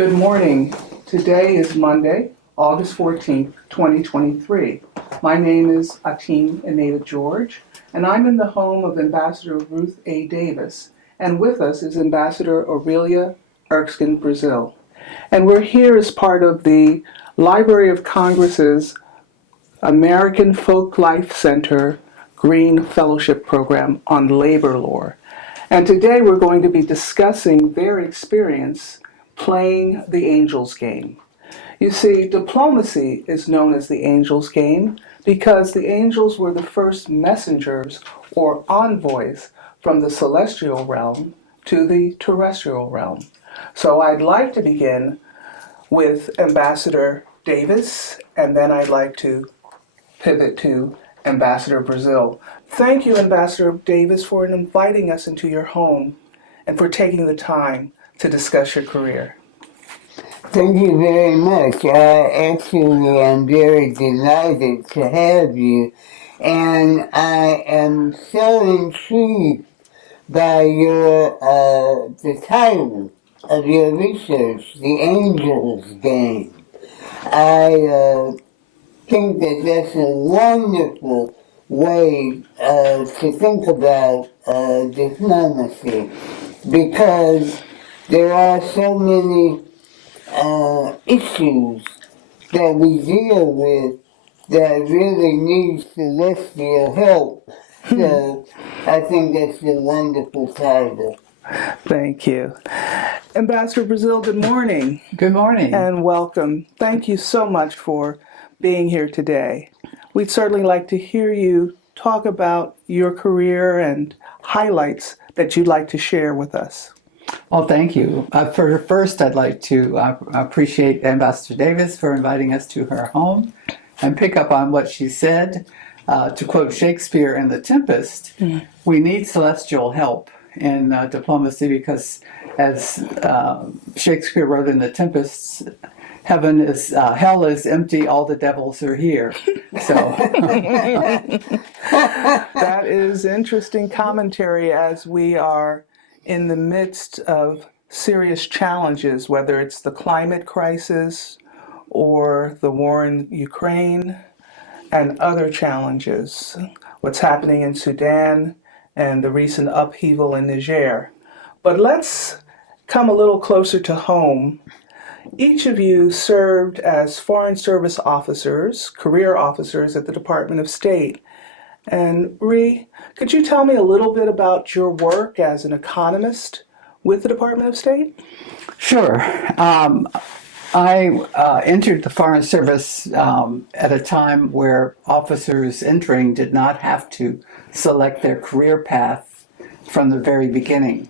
Good morning. Today is Monday, August 14th, 2023. My name is Atim Anita George, and I'm in the home of Ambassador Ruth A. Davis, and with us is Ambassador Aurelia E. Brazeal. And we're here as part of the Library of Congress's American Folk Life Center Green Fellowship Program on labor law. And today we're going to be discussing their experience playing the Angels game. You see, diplomacy is known as the Angels game because the angels were the first messengers or envoys from the celestial realm to the terrestrial realm. So I'd like to begin with Ambassador Davis, and then I'd like to pivot to Ambassador Brazeal. Thank you, Ambassador Davis, for inviting us into your home and for taking the time to discuss your career. Thank you very much. Actually, I'm very delighted to have you, and I am so intrigued by the title of your research, The Angels Game. I think that that's a wonderful way to think about diplomacy, because there are so many issues that we deal with that really need celestial help. So I think that's a wonderful title. Thank you. Ambassador Brazeal, good morning. Good morning. And welcome. Thank you so much for being here today. We'd certainly like to hear you talk about your career and highlights that you'd like to share with us. Well, thank you. First, I'd like to appreciate Ambassador Davis for inviting us to her home and pick up on what she said. To quote Shakespeare in The Tempest, we need celestial help in diplomacy because, as Shakespeare wrote in The Tempest, hell is empty, all the devils are here. So that is interesting commentary as we are in the midst of serious challenges, whether it's the climate crisis or the war in Ukraine and other challenges, what's happening in Sudan and the recent upheaval in Niger. But let's come a little closer to home. Each of you served as Foreign Service officers, career officers at the Department of State. And Ree, could you tell me a little bit about your work as an economist with the Department of State? Sure. I entered the Foreign Service at a time where officers entering did not have to select their career path from the very beginning.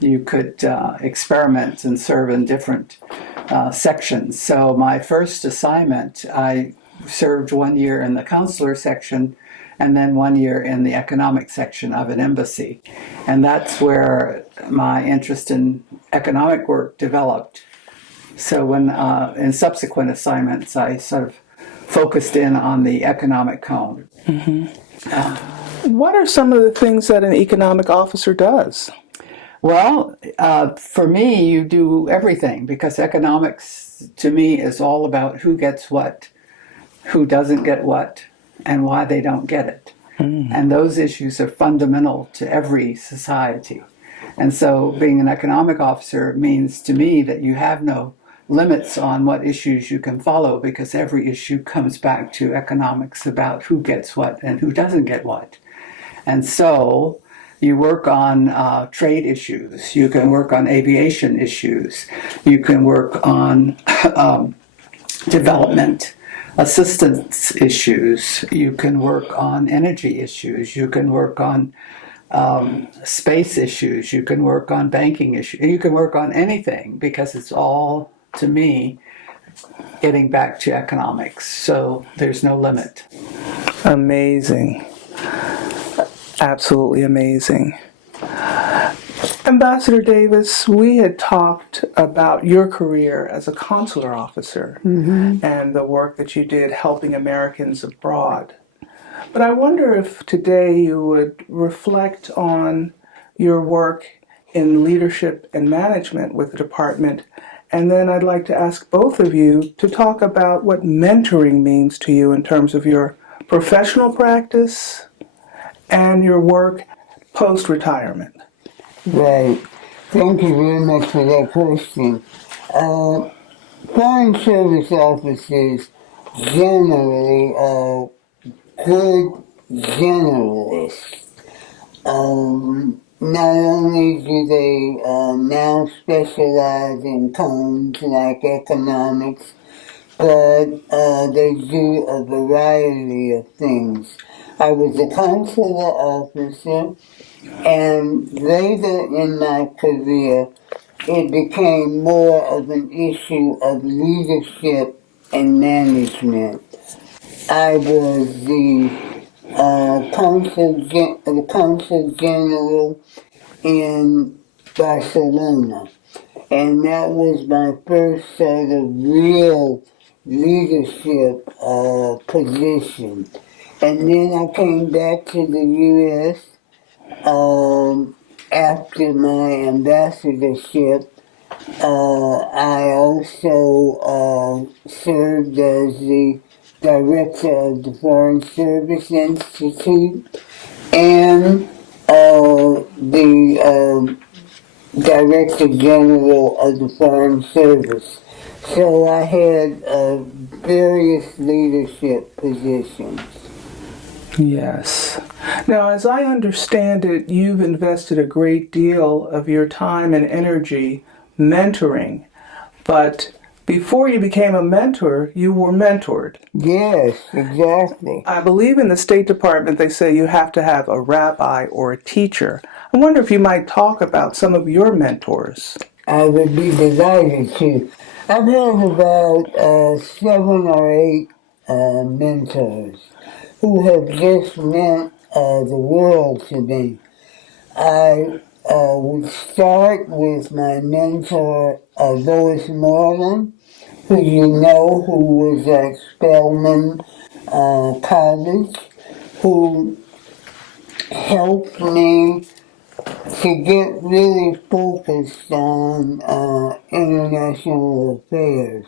You could experiment and serve in different sections. So my first assignment, I served 1 year in the consular section and then 1 year in the economic section of an embassy. And that's where my interest in economic work developed. So when in subsequent assignments, I sort of focused in on the economic cone. What are some of the things that an economic officer does? Well, for me, you do everything, because economics, to me, is all about who gets what, who doesn't get what, and why they don't get it. And those issues are fundamental to every society. And so being an economic officer means to me that you have no limits on what issues you can follow, because every issue comes back to economics about who gets what and who doesn't get what. And so you work on trade issues, you can work on aviation issues, you can work on development assistance issues, you can work on energy issues, you can work on space issues, you can work on banking issues, you can work on anything, because it's all, to me, getting back to economics. So there's no limit. Amazing. Absolutely amazing. Ambassador Davis, we had talked about your career as a consular officer and the work that you did helping Americans abroad. But I wonder if today you would reflect on your work in leadership and management with the department And then I'd like to ask both of you to talk about what mentoring means to you in terms of your professional practice and your work post-retirement. Right. Thank you very much for that question. Foreign service officers generally are good generalists. Not only do they now specialize in codes like economics, but they do a variety of things. I was a consular officer, and later in my career, it became more of an issue of leadership and management. I was the consul general in Barcelona, and that was my first sort of real leadership position. And then I came back to the U.S. After my ambassadorship. I also served as the director of the Foreign Service Institute and the Director General of the Foreign Service. So I had various leadership positions. Yes. Now, as I understand it, you've invested a great deal of your time and energy mentoring, but before you became a mentor, you were mentored. Yes, exactly. I believe in the State Department they say you have to have a rabbi or a teacher. I wonder if you might talk about some of your mentors. I would be delighted to. I've had about 7 or 8 mentors who have just meant the world to me. I would start with my mentor, Lois Moreland, who you know, who was at Spellman College, who helped me to get really focused on international affairs,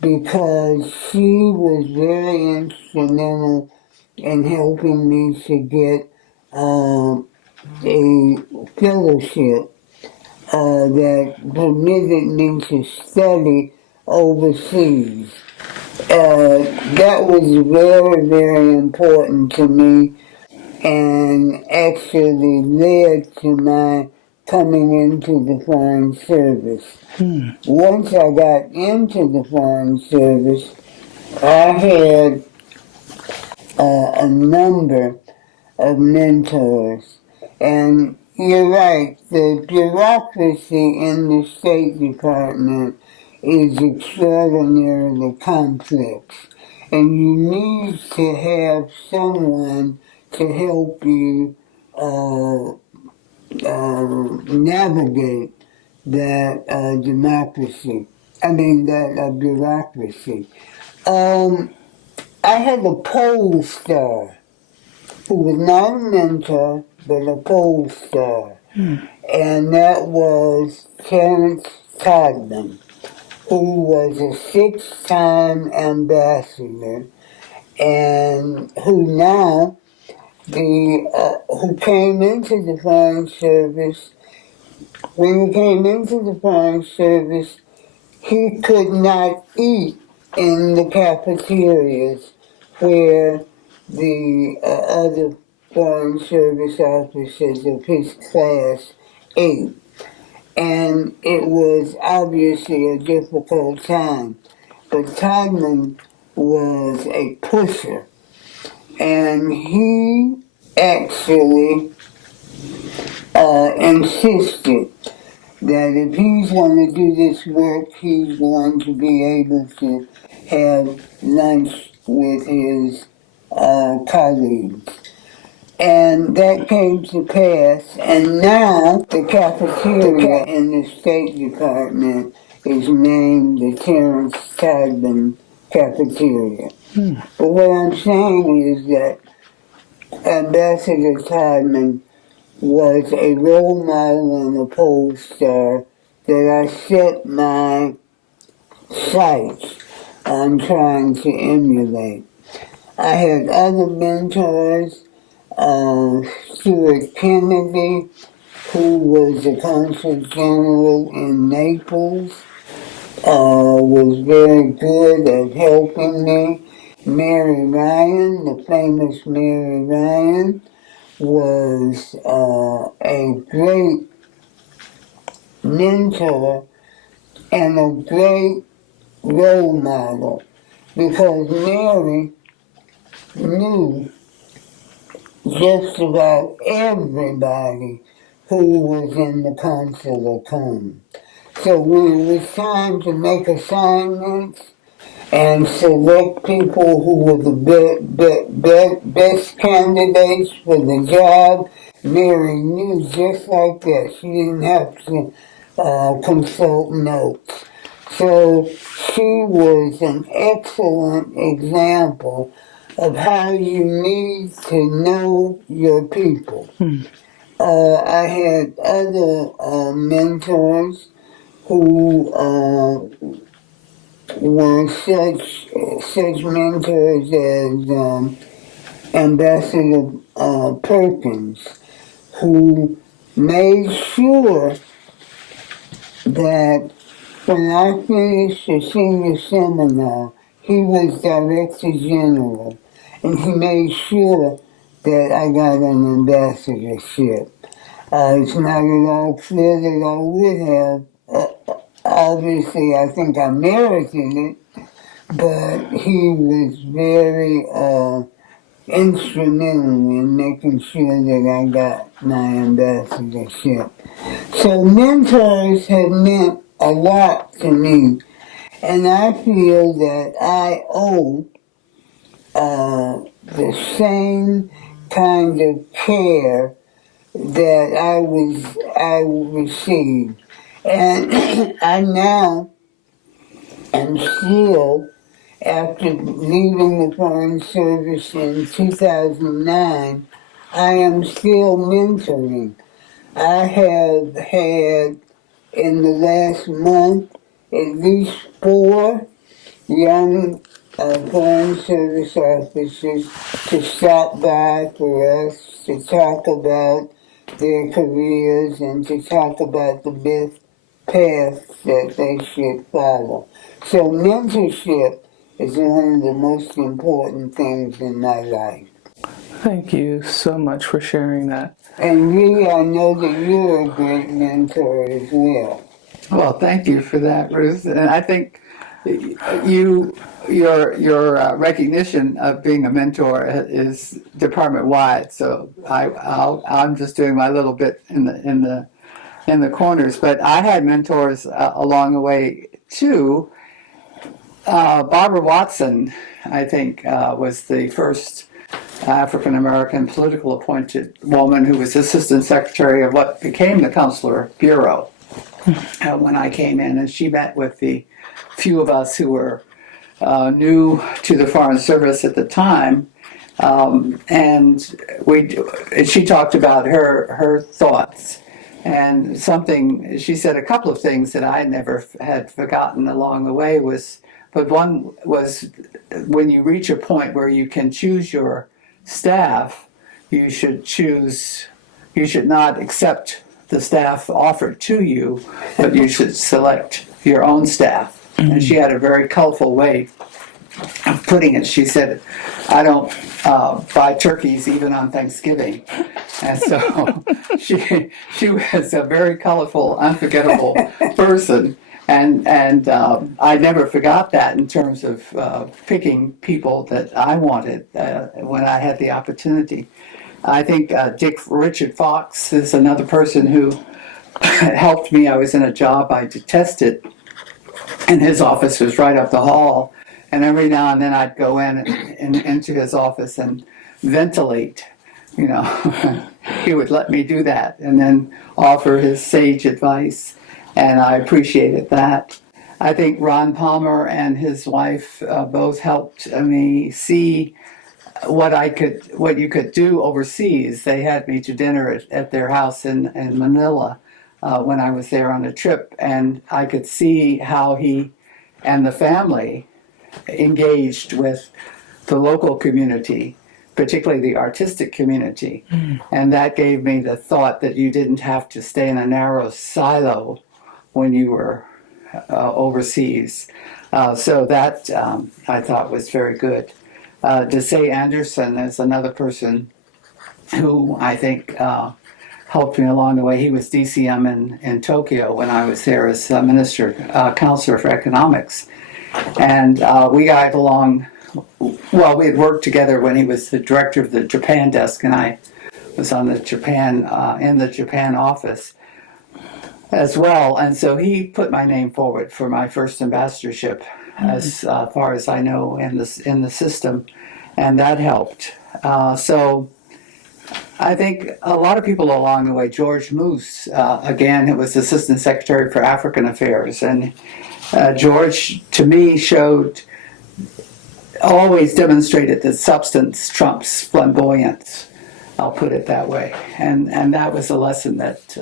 because she was very instrumental in helping me to get a fellowship that permitted me to study overseas. That was very, very important to me, and actually led to my coming into the Foreign Service. Once I got into the Foreign Service, I had a number of mentors. And you're right, the bureaucracy in the State Department is extraordinarily complex. And you need to have someone to help you navigate that democracy. That bureaucracy. I had a poll star who was not a mentor, but a poll star. And that was Terence Todman, who was a 6-time ambassador, and who now, who came into the Foreign Service. When he came into the Foreign Service, he could not eat in the cafeterias where the other Foreign Service officers of his class ate. And it was obviously a difficult time. But Todman was a pusher, and he actually insisted that if he's going to do this work, he's going to be able to have lunch with his colleagues. And that came to pass, and now the cafeteria in the State Department is named the Terence Todman Cafeteria. But what I'm saying is that Ambassador Todman was a role model and a pole star that I set my sites I'm trying to emulate. I had other mentors, Stuart Kennedy, who was the Consul General in Naples, was very good at helping me. Mary Ryan, the famous Mary Ryan, was a great mentor and a great role model because Mary knew just about everybody who was in the consular home. So when it was time to make assignments and select people who were the best candidates for the job, Mary knew just like that. She didn't have to consult notes. So she was an excellent example of how you need to know your people. I had other mentors who were such mentors as Ambassador Perkins, who made sure that when I finished the senior seminar, he was Director General, and he made sure that I got an ambassadorship. It's not at all clear that I would have. Obviously, I think I merited it, but he was very instrumental in making sure that I got my ambassadorship. So mentors have meant a lot to me, and I feel that I owe the same kind of care that I received. And I now am still, after leaving the Foreign Service in 2009, I am still mentoring. I have had, in the last month, at least 4 young Foreign Service officers to stop by for us to talk about their careers and to talk about the best path that they should follow. So mentorship is one of the most important things in my life. Thank you so much for sharing that. And really, I know that you're a great mentor as well. Well, thank you for that, Ruth. And I think your recognition of being a mentor is department wide. So I'm just doing my little bit in the corners. But I had mentors along the way too. Barbara Watson, I think, was the first African American political appointed woman who was assistant secretary of what became the Consular Bureau when I came in, and she met with the few of us who were new to the Foreign Service at the time, and she talked about her thoughts. And she said a couple of things that I never had forgotten along the way but one was when you reach a point where you can choose your staff, you should not accept the staff offered to you, but you should select your own staff. And she had a very colorful way of putting it. She said, I don't buy turkeys even on Thanksgiving. And so she was a very colorful, unforgettable person. And I never forgot that in terms of picking people that I wanted when I had the opportunity. I think Richard Fox is another person who helped me. I was in a job I detested, and his office was right up the hall. And every now and then I'd go into his office and ventilate. He would let me do that and then offer his sage advice, and I appreciated that. I think Ron Palmer and his wife both helped me see what you could do overseas. They had me to dinner at their house in Manila when I was there on a trip, and I could see how he and the family engaged with the local community, particularly the artistic community. And that gave me the thought that you didn't have to stay in a narrow silo when you were overseas. So that I thought was very good. Desai Anderson is another person who I think helped me along the way. He was DCM in Tokyo when I was there as counselor for economics. And we got along, well, we had worked together when he was the director of the Japan desk, and I was on the in the Japan office as well. And so he put my name forward for my first ambassadorship, as far as I know, in the system, and that helped. So I think a lot of people along the way, George Moose, again, it was Assistant Secretary for African Affairs, and George, to me, always demonstrated that substance trumps flamboyance. I'll put it that way. And that was a lesson that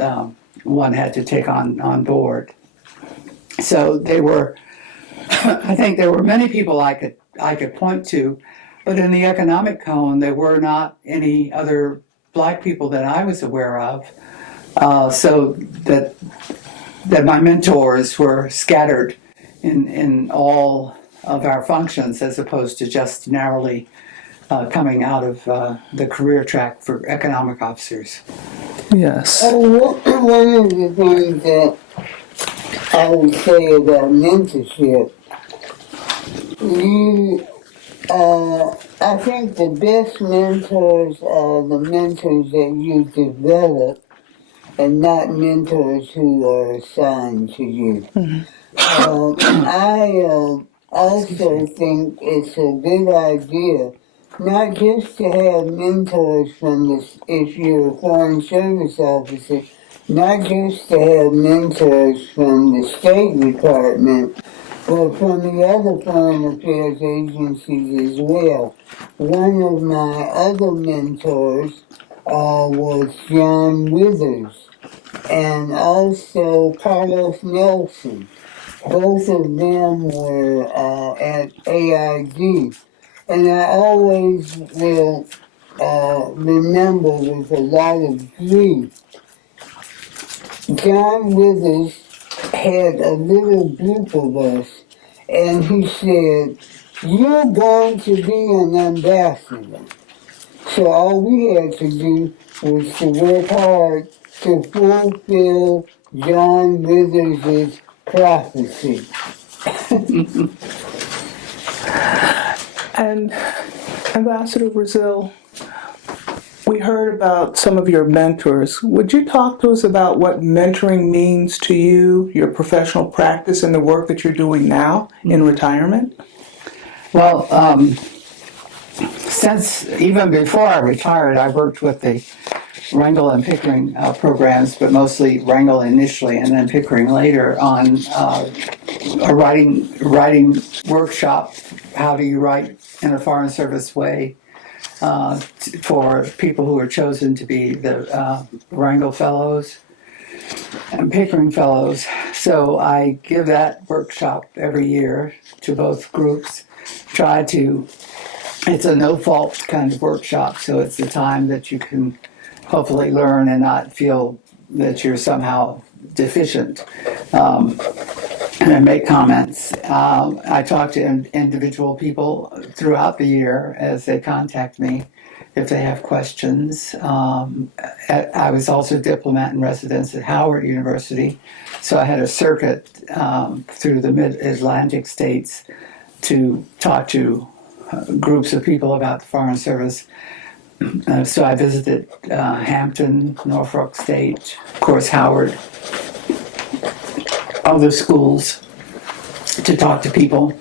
one had to take on board. So I think there were many people I could point to, but in the economic cone, there were not any other Black people that I was aware of. So that my mentors were scattered in all of our functions, as opposed to just narrowly coming out of the career track for economic officers. Yes. One of the things that I would say about mentorship, I think the best mentors are the mentors that you develop and not mentors who are assigned to you. I also think it's a good idea not just to have mentors if you're a Foreign Service officer, not just to have mentors from the State Department, but from the other foreign affairs agencies as well. One of my other mentors was John Withers, and also Carlos Nelson. Both of them were at AIG. And I always will remember with a lot of grief, John Withers had a little group of us, and he said, "You're going to be an ambassador." So all we had to do was to work hard to fulfill John Withers' prophecy. And Ambassador Brazeal, we heard about some of your mentors. Would you talk to us about what mentoring means to you, your professional practice, and the work that you're doing now in retirement? Well, since even before I retired, I worked with the Wrangell and Pickering programs, but mostly Wrangell initially and then Pickering later, on a writing workshop. How do you write in a Foreign Service way for people who are chosen to be the Wrangell Fellows and Pickering Fellows. So I give that workshop every year to both groups. It's a no-fault kind of workshop, so it's the time that you can hopefully learn and not feel that you're somehow deficient. And I make comments. I talk to individual people throughout the year as they contact me if they have questions. I was also diplomat in residence at Howard University, so I had a circuit through the mid-Atlantic states to talk to groups of people about the Foreign Service. So I visited Hampton, Norfolk State, of course Howard, other schools, to talk to people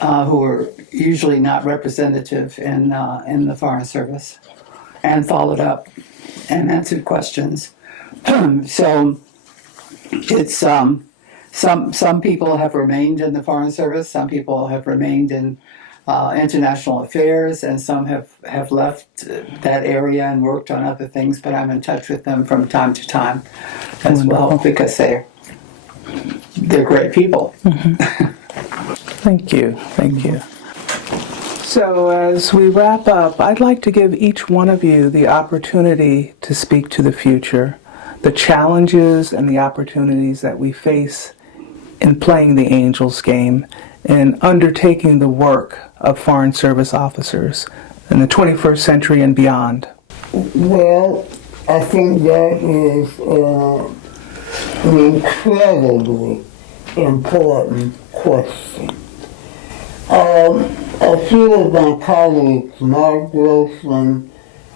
who were usually not representative in the Foreign Service, and followed up and answered questions. So it's some people have remained in the Foreign Service, some people have remained in international affairs, and some have left that area and worked on other things, but I'm in touch with them from time to time as well, because they're great people. Thank you. Thank you. So as we wrap up, I'd like to give each one of you the opportunity to speak to the future, the challenges and the opportunities that we face in playing the Angels game and undertaking the work of Foreign Service officers in the 21st century and beyond. Well, I think that is an incredibly important question. A few of my colleagues, Mark Grossman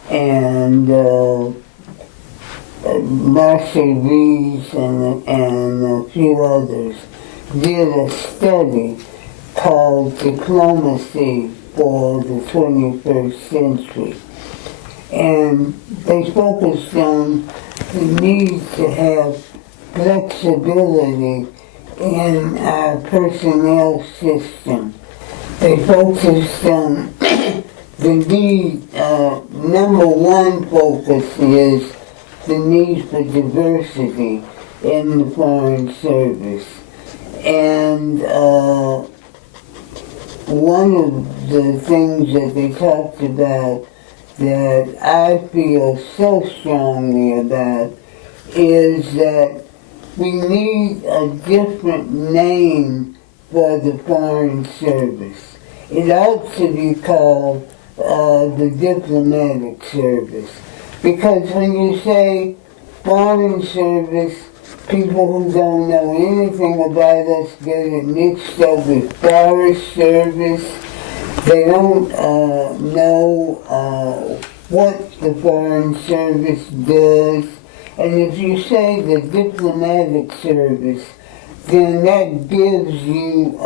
and Marcia Reeves and a few others, did a study called Diplomacy for the 21st Century. And they focused on the need to have flexibility in our personnel system. They focused on the need, number one focus is the need for diversity in the Foreign Service. And one of the things that they talked about that I feel so strongly about is that we need a different name for the Foreign Service. It ought to be called the Diplomatic Service. Because when you say Foreign Service, people who don't know anything about us get it mixed up with Forest Service. They don't know what the Foreign Service does. And if you say the Diplomatic Service, then that gives you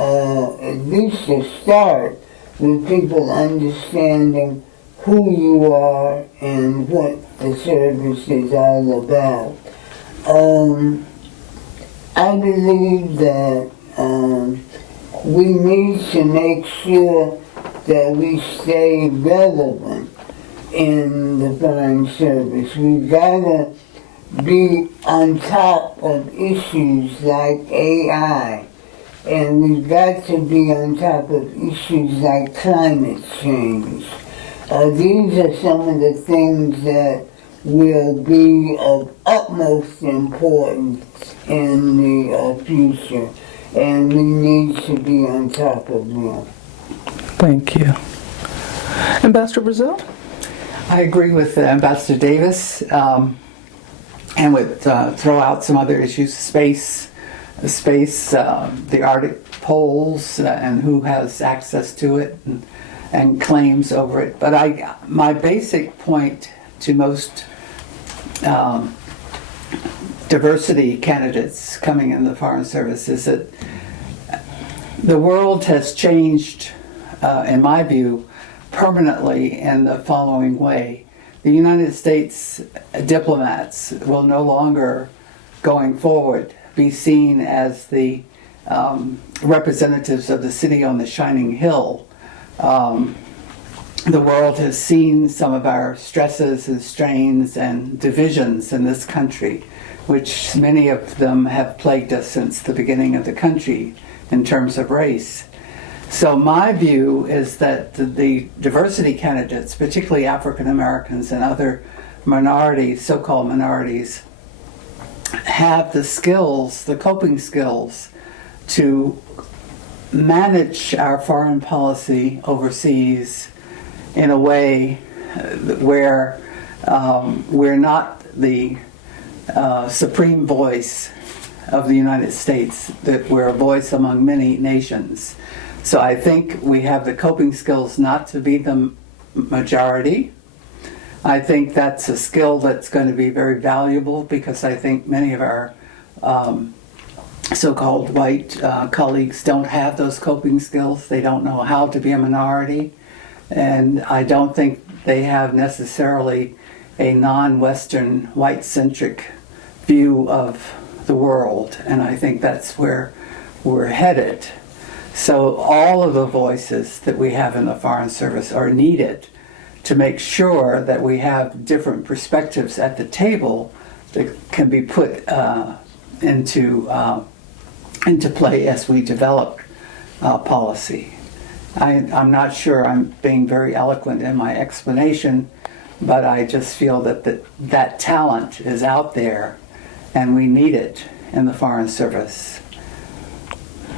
at least a start with people understanding who you are and what the service is all about. I believe that we need to make sure that we stay relevant in the Foreign Service. We've got to be on top of issues like AI, and we've got to be on top of issues like climate change. These are some of the things that will be of utmost importance in the future, and we need to be on top of them. Thank you. Ambassador Brazeal? I agree with Ambassador Davis, and would throw out some other issues: space, the Arctic poles, and who has access to it, and claims over it. But my basic point to most diversity candidates coming in the Foreign Service is that the world has changed, in my view, permanently in the following way. The United States diplomats will no longer, going forward, be seen as the representatives of the city on the shining hill. The world has seen some of our stresses and strains and divisions in this country, which many of them have plagued us since the beginning of the country in terms of race. So my view is that the diversity candidates, particularly African Americans and other minorities, so-called minorities, have the skills, the coping skills, to manage our foreign policy overseas in a way where we're not the supreme voice of the United States, that we're a voice among many nations. So I think we have the coping skills not to be the majority. I think that's a skill that's going to be very valuable, because I think many of our so-called white colleagues don't have those coping skills. They don't know how to be a minority. And I don't think they have necessarily a non-Western, white-centric view of the world. And I think that's where we're headed. So all of the voices that we have in the Foreign Service are needed to make sure that we have different perspectives at the table that can be put into play as we develop policy. I'm not sure I'm being very eloquent in my explanation, but I just feel that that talent is out there and we need it in the Foreign Service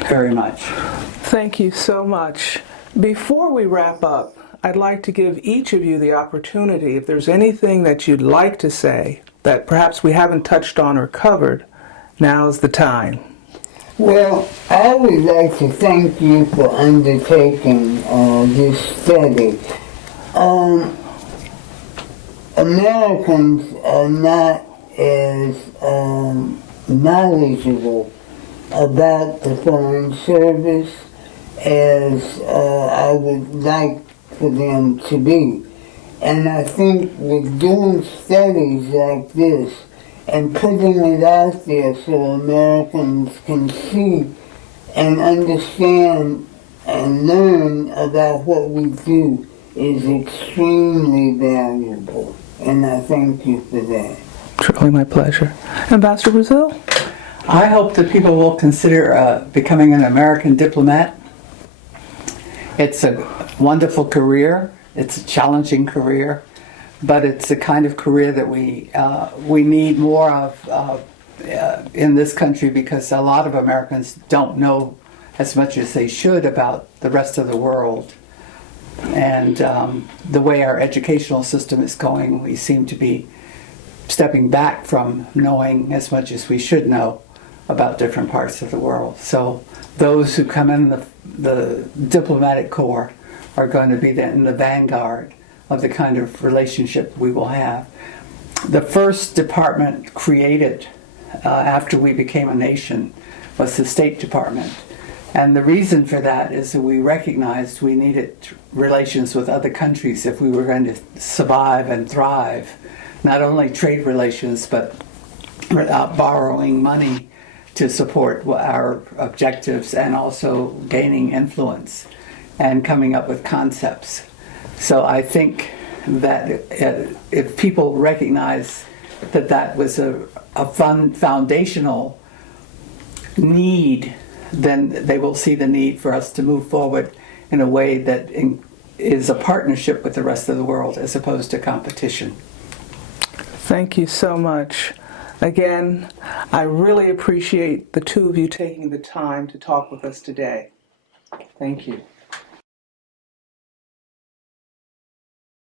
very much. Thank you so much. Before we wrap up, I'd like to give each of you the opportunity, if there's anything that you'd like to say that perhaps we haven't touched on or covered, now's the time. Well, I would like to thank you for undertaking this study. Americans are not as knowledgeable about the Foreign Service as I would like for them to be. And I think with doing studies like this and putting it out there so Americans can see and understand and learn about what we do is extremely valuable. And I thank you for that. Truly my pleasure. Ambassador Brazeal? I hope that people will consider becoming an American diplomat. It's a wonderful career. It's a challenging career, but it's the kind of career that we need more of in this country, because a lot of Americans don't know as much as they should about the rest of the world. And the way our educational system is going, we seem to be stepping back from knowing as much as we should know about different parts of the world. So those who come in the diplomatic corps are going to be in the vanguard of the kind of relationship we will have. The first department created after we became a nation was the State Department. And the reason for that is that we recognized we needed relations with other countries if we were going to survive and thrive. Not only trade relations, but borrowing money to support our objectives, and also gaining influence and coming up with concepts. So I think that if people recognize that that was a foundational need, then they will see the need for us to move forward in a way that is a partnership with the rest of the world as opposed to competition. Thank you so much. Again, I really appreciate the two of you taking the time to talk with us today. Thank you.